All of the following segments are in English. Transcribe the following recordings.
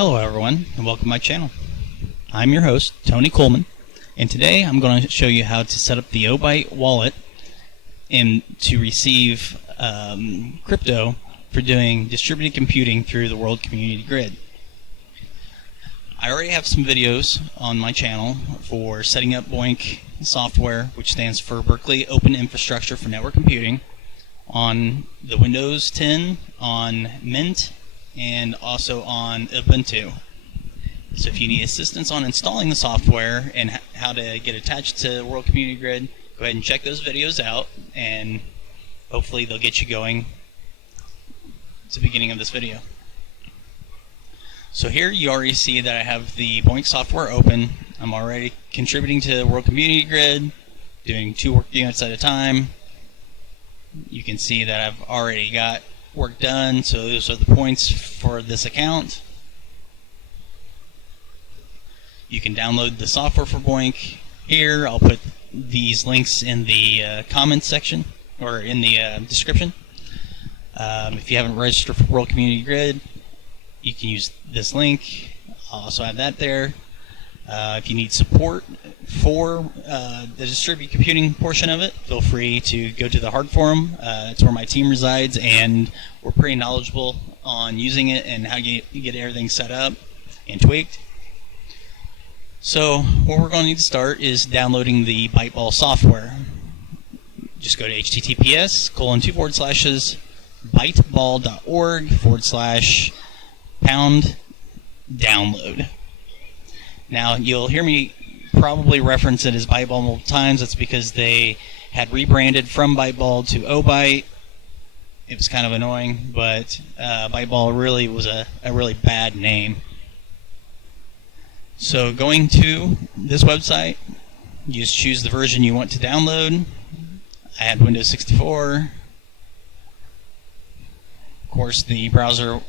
Hello everyone, and welcome to my channel. I'm your host, Tony Coleman, and today I'm going to show you how to set up the Obyte wallet and to receive crypto for doing distributed computing through the World Community Grid. I already have some videos on my channel for setting up BOINC software, which stands for Berkeley Open Infrastructure for Network Computing, on the Windows 10, on Mint, and also on Ubuntu. So if you need assistance on installing the software and how to get attached to World Community Grid, go ahead and check those videos out, and hopefully they'll get you going at the beginning of this video. So here you already see that I have the BOINC software open. I'm already contributing to World Community Grid, doing 2 work units at a time. You can see that I've already got work done, so those are the points for this account. You can download the software for BOINC here. I'll put these links in the comments section or in the description. If you haven't registered for World Community Grid, you can use this link. I'll also have that there. If you need support for the distributed computing portion of it, feel free to go to the hard forum. It's where my team resides, and we're pretty knowledgeable on using it and how you get everything set up and tweaked. So what we're going to need to start is downloading the Byteball software. Just go to https://byteball.org/#download. Now, you'll hear me probably reference it as Byteball multiple times. That's because they had rebranded from Byteball to Obyte. It was kind of annoying, but Byteball really was a really bad name. So going to this website, you just choose the version you want to download. I had Windows 64. Of course, the browser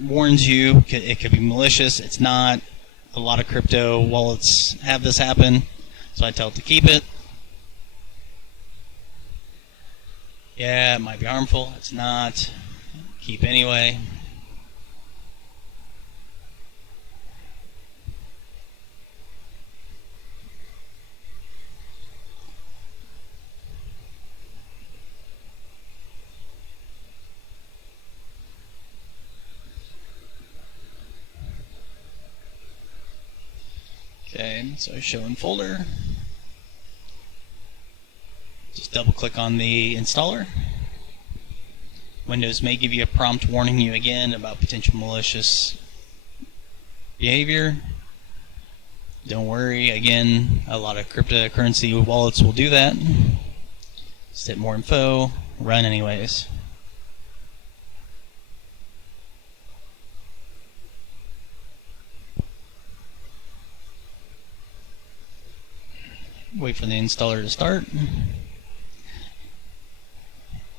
warns you it could be malicious. It's not. A lot of crypto wallets have this happen, so I tell it to keep it. Yeah, it might be harmful. It's not. Keep anyway. Okay, so show in folder. Just double click on the installer. Windows may give you a prompt warning you again about potential malicious behavior. Don't worry, again, a lot of cryptocurrency wallets will do that. Just hit more info, run anyways. Wait for the installer to start.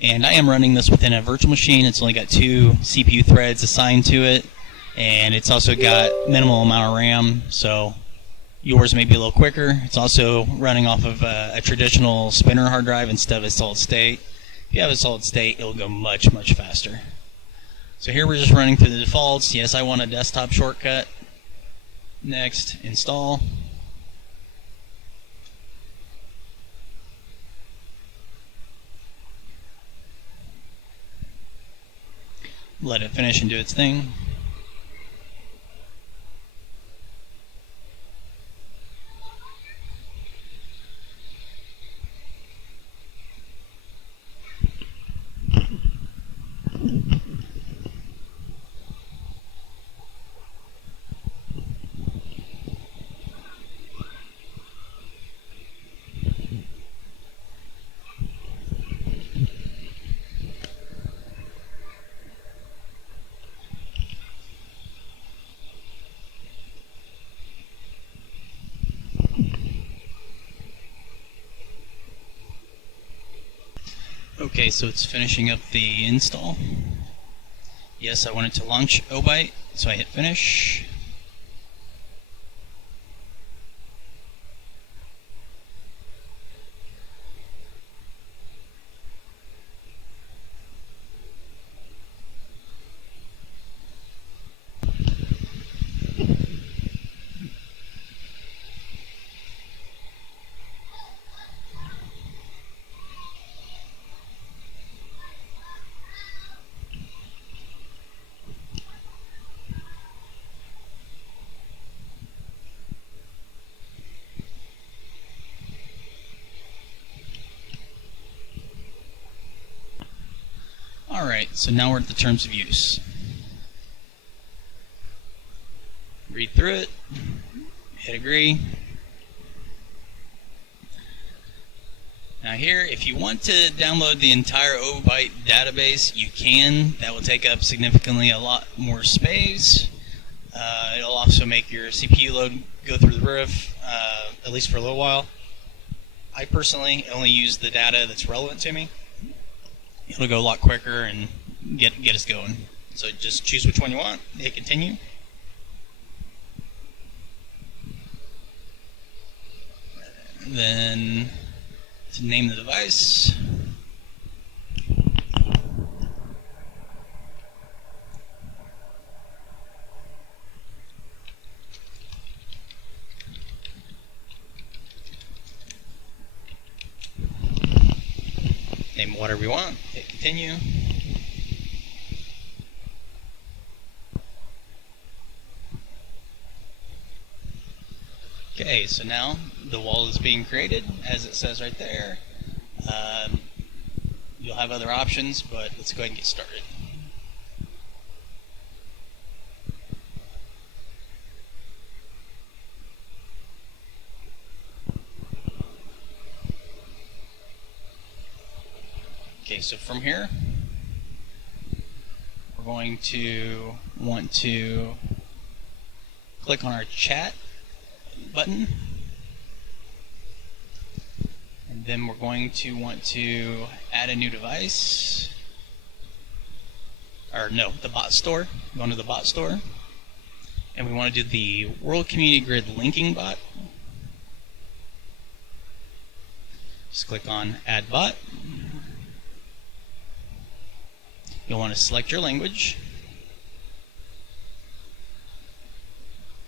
And I am running this within a virtual machine. It's only got 2 CPU threads assigned to it, and it's also got minimal amount of RAM, so yours may be a little quicker. It's also running off of a traditional spinner hard drive instead of a solid state. If you have a solid state, it'll go much faster. So here we're just running through the defaults. Yes, I want a desktop shortcut. Next, install. Let it finish and do its thing. Okay, so it's finishing up the install. Yes, I wanted to launch Obyte, so I hit finish. Alright, so now we're at the terms of use. Read through it, hit agree. Now here, if you want to download the entire Obyte database, you can. That will take up significantly a lot more space. It'll also make your CPU load go through the roof, at least for a little while. I personally only use the data that's relevant to me. It'll go a lot quicker and get us going. So just choose which one you want, hit continue. Then to name the device, name whatever you want, hit continue. Okay, so now the wallet is being created, as it says right there. You'll have other options, but let's go ahead and get started. Okay, so from here, we're going to want to click on our chat button, and then we're going to want to add a new device, or no, the bot store. Go into the bot store, and we want to do the World Community Grid linking bot. Just click on add bot. You'll want to select your language,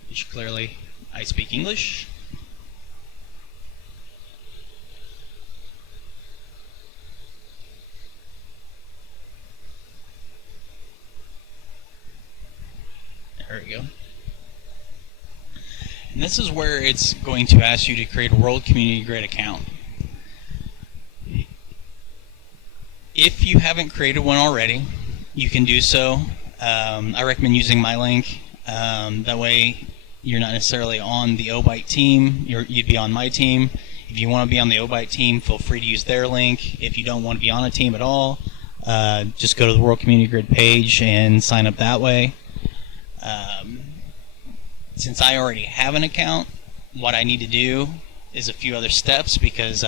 which clearly I speak English. There we go. And this is where it's going to ask you to create a World Community Grid account. If you haven't created one already, you can do so. I recommend using my link. That way you're not necessarily on the Obyte team, you'd be on my team. If you want to be on the Obyte team, feel free to use their link. If you don't want to be on a team at all, just go to the World Community Grid page and sign up that way. Since I already have an account, what I need to do is a few other steps, because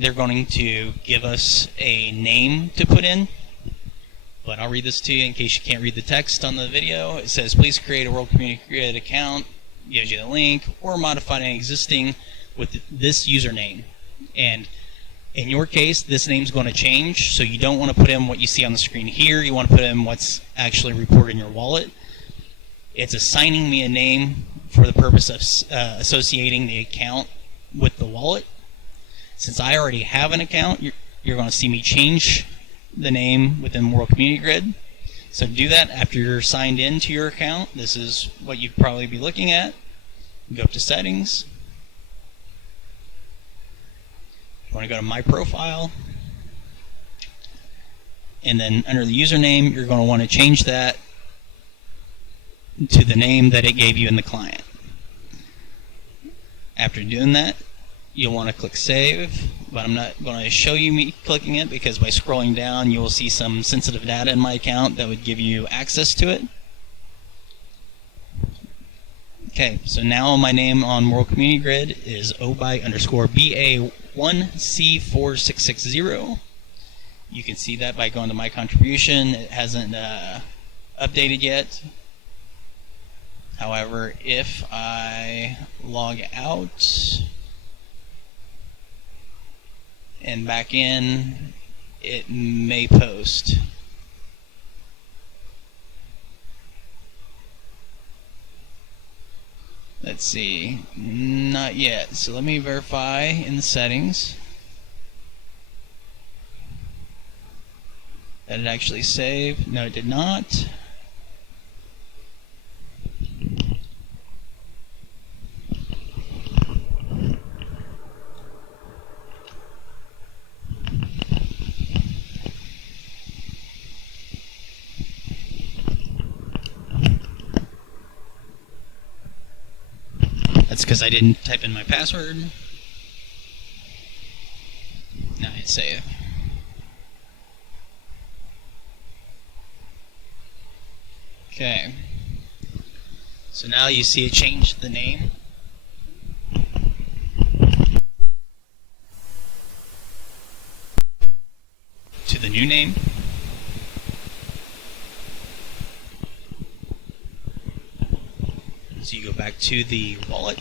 they're going to give us a name to put in. But I'll read this to you in case you can't read the text on the video. It says, please create a World Community Grid account, gives you the link, or modify an existing with this username. And in your case, this name's going to change, so you don't want to put in what you see on the screen here. You want to put in what's actually reported in your wallet. It's assigning me a name for the purpose of associating the account with the wallet. Since I already have an account, you're going to see me change the name within World Community Grid. So to do that, after you're signed in to your account, this is what you'd probably be looking at. Go up to settings. You want to go to my profile. And then under the username, you're going to want to change that to the name that it gave you in the client. After doing that, you'll want to click save, but I'm not going to show you me clicking it, because by scrolling down you will see some sensitive data in my account that would give you access to it. Okay, so now my name on World Community Grid is Obyte_BA1C4660. You can see that by going to my contribution. It hasn't updated yet. However, if I log out and back in, it may post. Let's see, not yet. So let me verify in the settings that it actually saved. No, it did not. That's because I didn't type in my password. Now hit save. Okay. So now you see it changed the name. To the new name. So you go back to the wallet.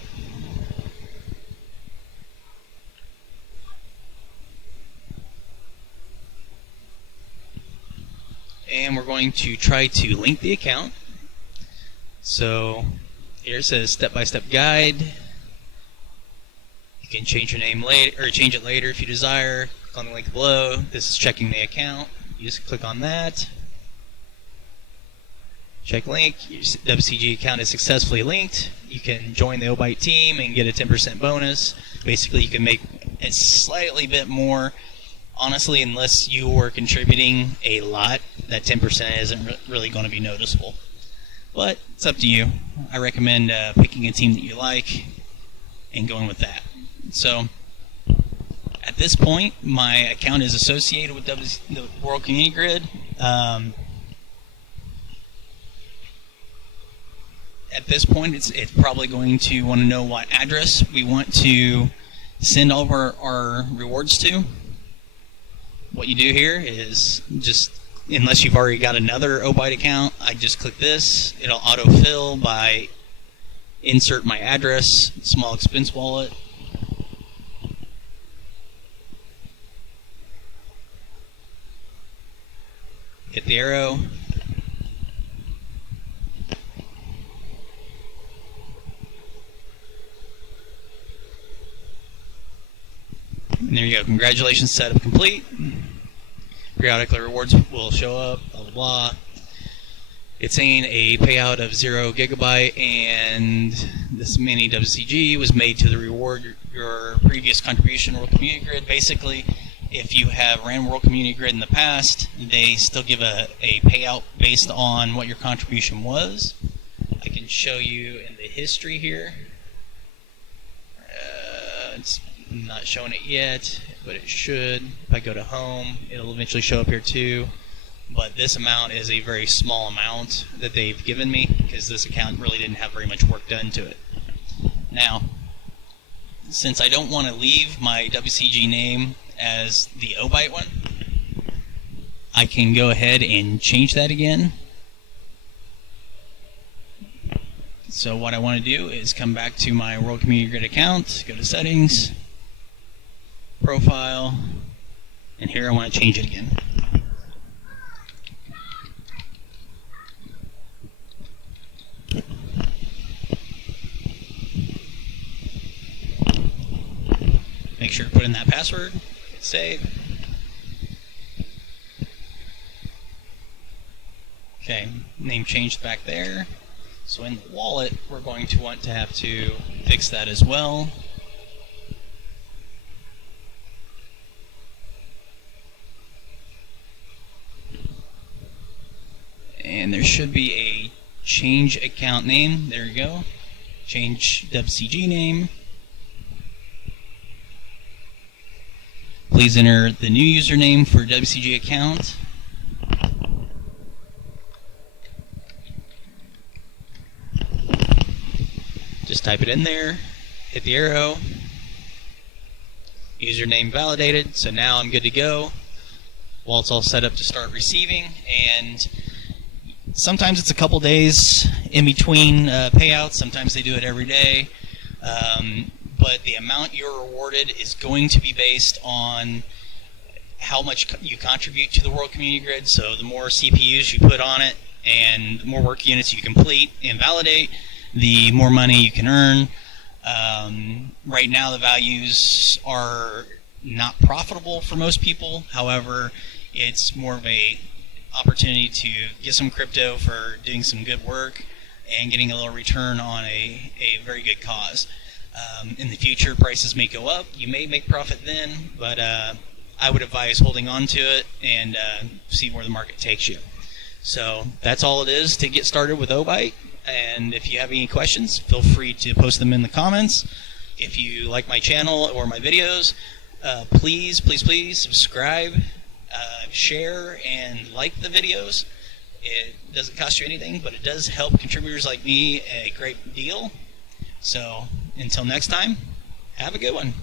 And we're going to try to link the account. So here it says step-by-step guide. You can change your name later, or change it later if you desire. Click on the link below. This is checking the account. You just click on that. Check link. Your WCG account is successfully linked. You can join the Obyte team and get a 10% bonus. Basically, you can make a slightly bit more. Honestly, unless you were contributing a lot, that 10% isn't really going to be noticeable. But it's up to you. I recommend picking a team that you like and going with that. So at this point, my account is associated with the World Community Grid. At this point, it's probably going to want to know what address we want to send all of our rewards to. What you do here is just, unless you've already got another Obyte account, I just click this. It'll autofill by insert my address, small expense wallet. Hit the arrow. And there you go. Congratulations, setup complete. Periodically rewards will show up, blah, blah, blah. It's saying a payout of 0 gigabyte, and this many WCG was made to the reward your previous contribution World Community Grid. Basically, if you have ran World Community Grid in the past, they still give a payout based on what your contribution was. I can show you in the history here. It's not showing it yet, but it should. If I go to home, it'll eventually show up here too. But this amount is a very small amount that they've given me because this account really didn't have very much work done to it. Now, since I don't want to leave my WCG name as the Obyte one, I can go ahead and change that again. So what I want to do is come back to my World Community Grid account, go to Settings, Profile, and here I want to change it again. Make sure to put in that password, hit save. Okay, name changed back there. So in the wallet, we're going to want to have to fix that as well. And there should be a change account name. There you go. Change WCG name. Please enter the new username for WCG account. Just type it in there, hit the arrow, username validated, so now I'm good to go. Wallet's all set up to start receiving, and sometimes it's a couple days in between payouts, sometimes they do it every day, but the amount you're rewarded is going to be based on how much you contribute to the World Community Grid. So the more CPUs you put on it and the more work units you complete and validate, the more money you can earn. Right now the values are not profitable for most people. However, it's more of a opportunity to get some crypto for doing some good work and getting a little return on a very good cause. In the future, prices may go up. You may make profit then, but I would advise holding on to it and see where the market takes you. So that's all it is to get started with Obyte. And if you have any questions, feel free to post them in the comments. If you like my channel or my videos, please subscribe, share, and like the videos. It doesn't cost you anything, but it does help contributors like me a great deal. So until next time, have a good one.